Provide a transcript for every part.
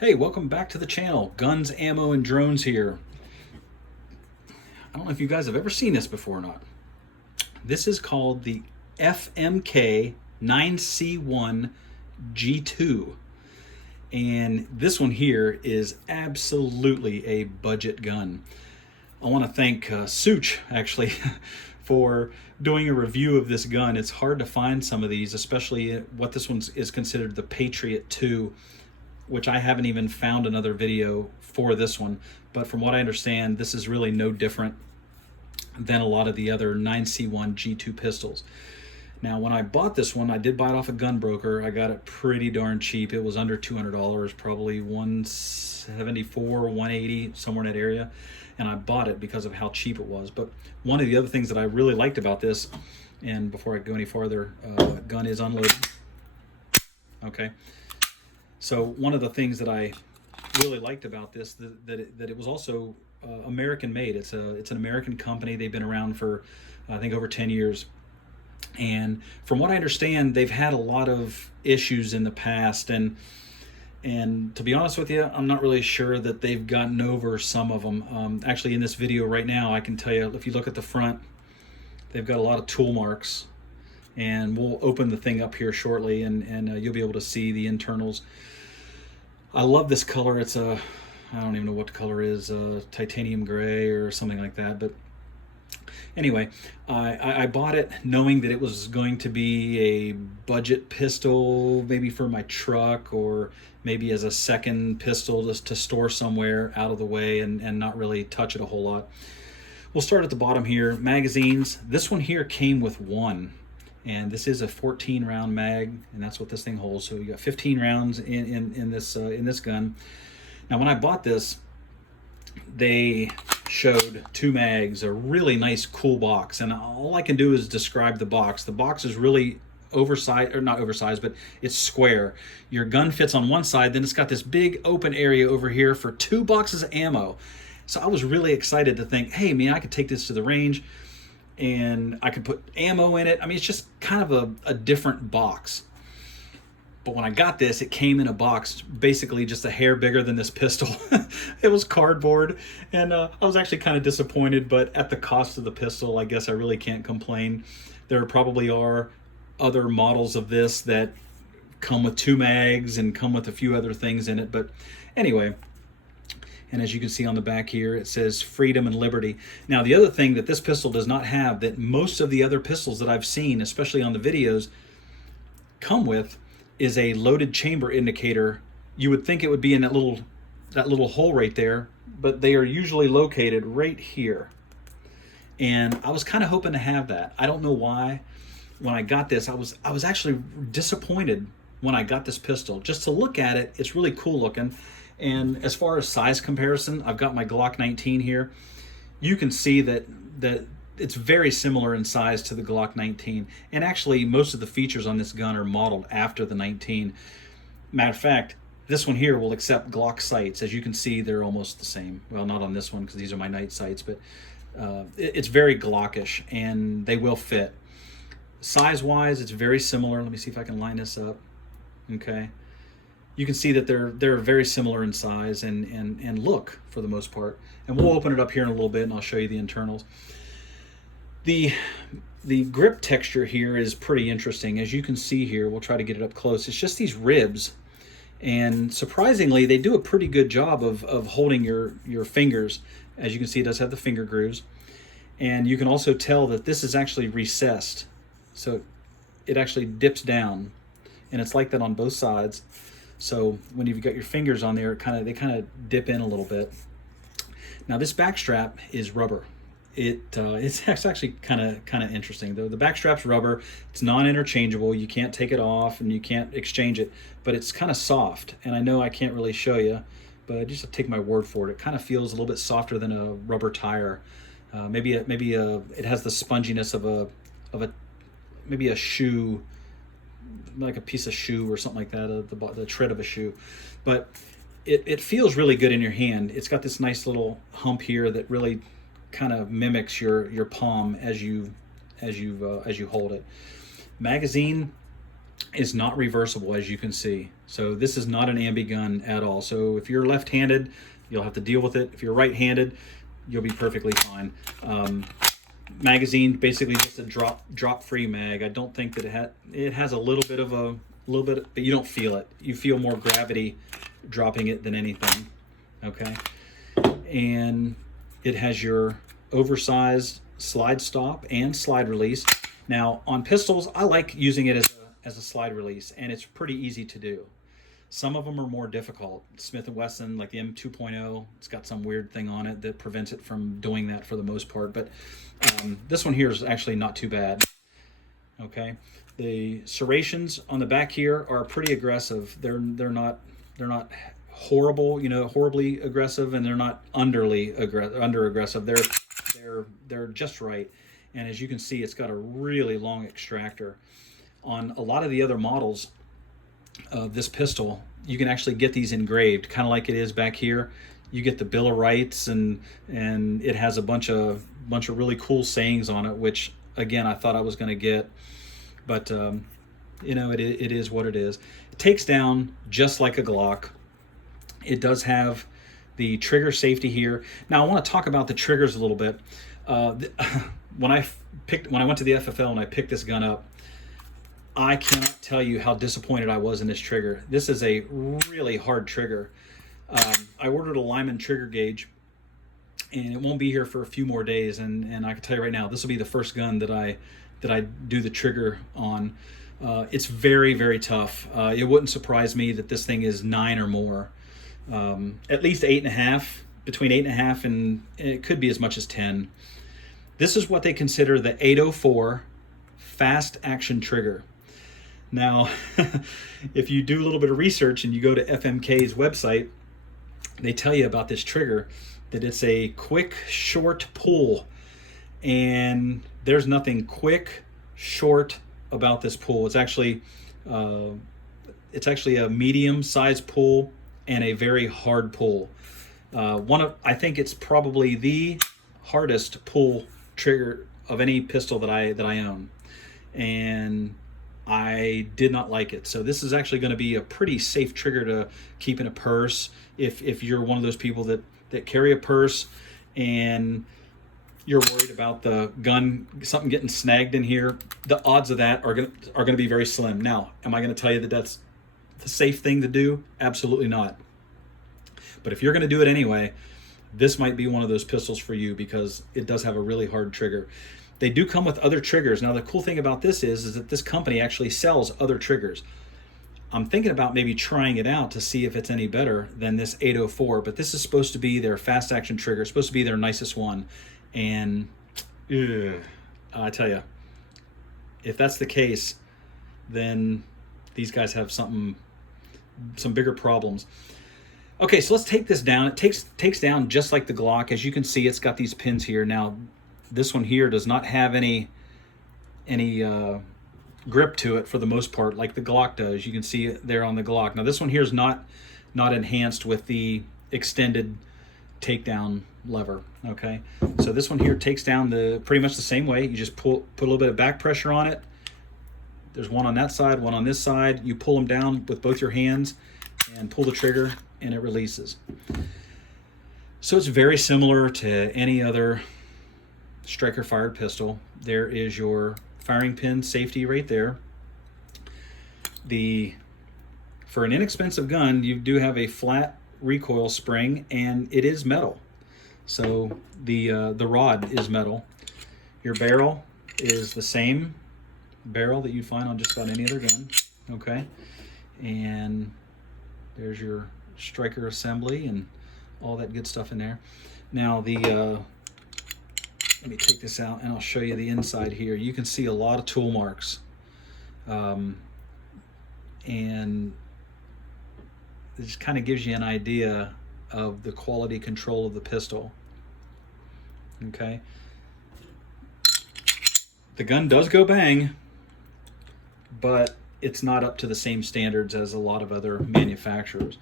Hey, welcome back to the channel. Guns, ammo, and drones here. I don't know if you guys have ever seen this before or not. This is called the FMK 9C1 G2. And this one here is absolutely a budget gun. I want to thank Such, actually, for doing a review of this gun. It's hard to find some of these, especially what this one is considered the Patriot 2, which I haven't even found another video for this one. But from what I understand, this is really no different than a lot of the other 9C1 G2 pistols. Now, when I bought this one, I did buy it off a gun broker. I got it pretty darn cheap. It was under $200, probably $174, $180, somewhere in that area. And I bought it because of how cheap it was. But one of the other things that I really liked about this, and before I go any farther, gun is unloaded. Okay. So one of the things that I really liked about this, that it was also American made. It's an American company. They've been around for, I think, over 10 years. And from what I understand, they've had a lot of issues in the past. And to be honest with you, I'm not really sure that they've gotten over some of them. Actually, in this video right now, I can tell you, if you look at the front, they've got a lot of tool marks. And we'll open the thing up here shortly, and you'll be able to see the internals. I love this color. It's I don't even know what the color is, titanium gray or something like that. But anyway, I bought it knowing that it was going to be a budget pistol, maybe for my truck, or maybe as a second pistol just to store somewhere out of the way and not really touch it a whole lot. We'll start at the bottom here. Magazines. This one here came with one. And this is a 14 round mag, and that's what this thing holds. So you got 15 rounds in this gun. Now, when I bought this, they showed two mags, a really nice, cool box. And all I can do is describe the box. The box is really oversized, or not oversized, but it's square. Your gun fits on one side, then it's got this big open area over here for 2 boxes of ammo. So I was really excited to think, hey, man, I could take this to the range, and I could put ammo in it. I mean, it's just kind of a different box. But when I got this, it came in a box basically just a hair bigger than this pistol. It was cardboard, and I was actually kind of disappointed, but at the cost of the pistol, I guess I really can't complain. There probably are other models of this that come with 2 mags and come with a few other things in it, but anyway. And as you can see on the back here, it says freedom and liberty. Now, the other thing that this pistol does not have, that most of the other pistols that I've seen, especially on the videos, come with, is a loaded chamber indicator. You would think it would be in that little hole right there, but they are usually located right here. And I was kind of hoping to have that. I don't know why. When I got this, I was actually disappointed when I got this pistol. Just to look at it, it's really cool looking. And as far as size comparison, I've got my Glock 19 here. You can see that it's very similar in size to the Glock 19. And actually, most of the features on this gun are modeled after the 19. Matter of fact, this one here will accept Glock sights. As you can see, they're almost the same. Well, not on this one because these are my night sights, but it's very Glockish, and they will fit. Size-wise, it's very similar. Let me see if I can line this up. Okay. You can see that they're very similar in size and look, for the most part. And we'll open it up here in a little bit, and I'll show you the internals. The grip texture here is pretty interesting. As you can see here, we'll try to get it up close. It's just these ribs. And surprisingly, they do a pretty good job of holding your fingers. As you can see, it does have the finger grooves. And you can also tell that this is actually recessed. So it actually dips down. And it's like that on both sides. So when you've got your fingers on there, they kind of dip in a little bit. Now, this back strap is rubber. It's actually kind of interesting. The back strap's rubber. It's non-interchangeable. You can't take it off and you can't exchange it, but it's kind of soft. And I know I can't really show you, but just take my word for it. It kind of feels a little bit softer than a rubber tire. Maybe it has the sponginess of maybe a shoe, like a piece of shoe or something like that, the tread of a shoe. But it feels really good in your hand. It's got this nice little hump here that really kind of mimics your palm as you hold it. Magazine, is not reversible, as you can see. So this is not an ambi gun at all. So if you're left-handed, you'll have to deal with it. If you're right-handed, you'll be perfectly fine. Magazine, basically just a drop-free mag. I don't think that it has a little bit, but you don't feel it. You feel more gravity dropping it than anything. Okay, and it has your oversized slide stop and slide release. Now on pistols, I like using it as a slide release, and it's pretty easy to do. Some of them are more difficult. Smith & Wesson, like the M2.0, it's got some weird thing on it that prevents it from doing that for the most part. But this one here is actually not too bad. Okay, the serrations on the back here are pretty aggressive. They're not horrible, horribly aggressive, and they're not under aggressive. They're just right. And as you can see, it's got a really long extractor. On a lot of the other models of this pistol, you can actually get these engraved, kind of like it is back here. You get the Bill of Rights, and it has a bunch of really cool sayings on it, which again I thought I was going to get, but it is what it is. It takes down just like a Glock. It does have the trigger safety here. Now I want to talk about the triggers a little bit. When I went to the FFL and I picked this gun up, I cannot tell you how disappointed I was in this trigger. This is a really hard trigger. I ordered a Lyman trigger gauge, and it won't be here for a few more days. And I can tell you right now, this will be the first gun that I do the trigger on. It's very, very tough. It wouldn't surprise me that this thing is 9 or more. At least 8.5, between 8.5 and it could be as much as 10. This is what they consider the 804 fast action trigger. Now, if you do a little bit of research and you go to FMK's website, they tell you about this trigger, that it's a quick, short pull. And there's nothing quick, short about this pull. It's actually a medium-sized pull and a very hard pull. I think it's probably the hardest pull trigger of any pistol that I own, and I did not like it. So this is actually going to be a pretty safe trigger to keep in a purse if you're one of those people that carry a purse and you're worried about the gun, something getting snagged in here. The odds of that are going to be very slim. Now, am I going to tell you that that's the safe thing to do? Absolutely not. But if you're going to do it anyway, this might be one of those pistols for you, because it does have a really hard trigger. They do come with other triggers. Now, the cool thing about this is that this company actually sells other triggers. I'm thinking about maybe trying it out to see if it's any better than this 804, but this is supposed to be their fast action trigger. It's supposed to be their nicest one. And I tell you, if that's the case, then these guys have some bigger problems. Okay, so let's take this down. It takes down just like the Glock. As you can see, it's got these pins here. Now, this one here does not have any grip to it for the most part, like the Glock does. You can see it there on the Glock. Now, this one here is not enhanced with the extended takedown lever. Okay, so this one here takes down pretty much the same way. You just put a little bit of back pressure on it. There's one on that side, one on this side. You pull them down with both your hands and pull the trigger, and it releases. So it's very similar to any other striker fired pistol. There is your firing pin safety right there. For an inexpensive gun, you do have a flat recoil spring, and it is metal. So the rod is metal. Your barrel is the same barrel that you'd find on just about any other gun. Okay, and there's your striker assembly and all that good stuff in there. Now let me take this out and I'll show you the inside here. You can see a lot of tool marks, and it just kind of gives you an idea of the quality control of the pistol. Okay, the gun does go bang, but it's not up to the same standards as a lot of other manufacturers.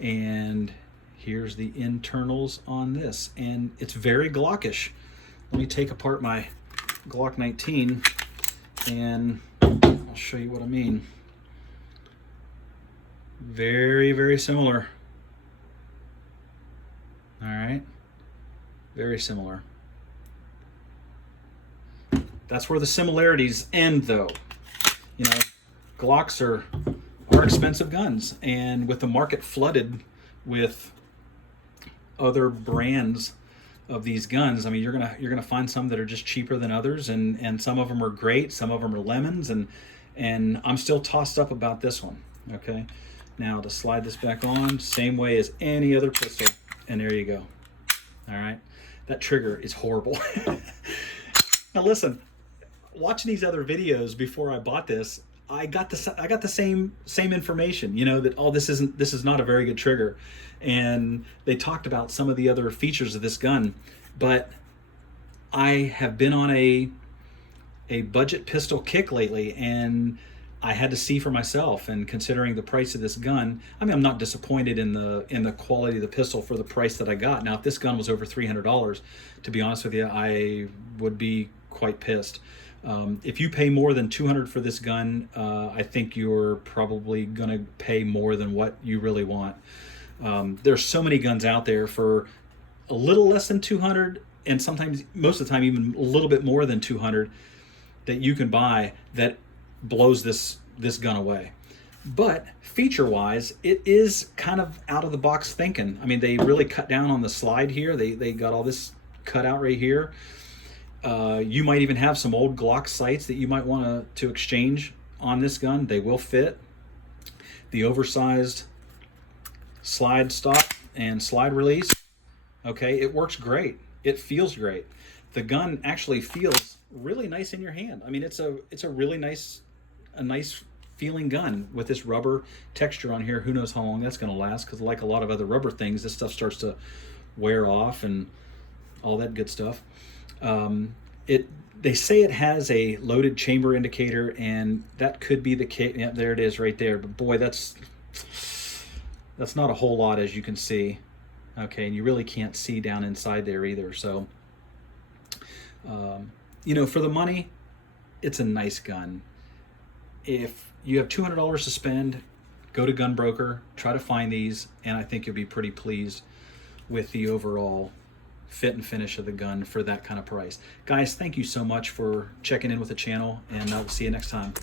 And here's the internals on this, and it's very Glockish. Let me take apart my Glock 19 and I'll show you what I mean. Very, very similar. All right, very similar. That's where the similarities end, though. You know, Glocks are expensive guns, and with the market flooded with other brands of these guns, I mean, you're gonna find some that are just cheaper than others, and some of them are great, some of them are lemons, and I'm still tossed up about this one. Okay, now to slide this back on, same way as any other pistol, and there you go. All right, that trigger is horrible. Now listen, watching these other videos before I bought this, I got the same information. You know that this is not a very good trigger, and they talked about some of the other features of this gun, but I have been on a budget pistol kick lately, and I had to see for myself. And considering the price of this gun, I mean, I'm not disappointed in the quality of the pistol for the price that I got. Now, if this gun was over $300, to be honest with you, I would be quite pissed. If you pay more than $200 for this gun, I think you're probably going to pay more than what you really want. There's so many guns out there for a little less than $200, and sometimes, most of the time, even a little bit more than $200 that you can buy that blows this gun away. But feature-wise, it is kind of out of the box thinking. I mean, they really cut down on the slide here. They got all this cut out right here. You might even have some old Glock sights that you might want to exchange on this gun. They will fit. The oversized slide stop and slide release. Okay, it works great. It feels great. The gun actually feels really nice in your hand. I mean, it's a really nice feeling gun with this rubber texture on here. Who knows how long that's going to last, because like a lot of other rubber things, this stuff starts to wear off and all that good stuff. They say it has a loaded chamber indicator, and that could be the case. Yeah, there it is right there. But boy, that's not a whole lot, as you can see. Okay, and you really can't see down inside there either. So, you know, for the money, it's a nice gun. If you have $200 to spend, go to Gunbroker, try to find these, and I think you'll be pretty pleased with the overall fit and finish of the gun for that kind of price. Guys, thank you so much for checking in with the channel, and I'll see you next time.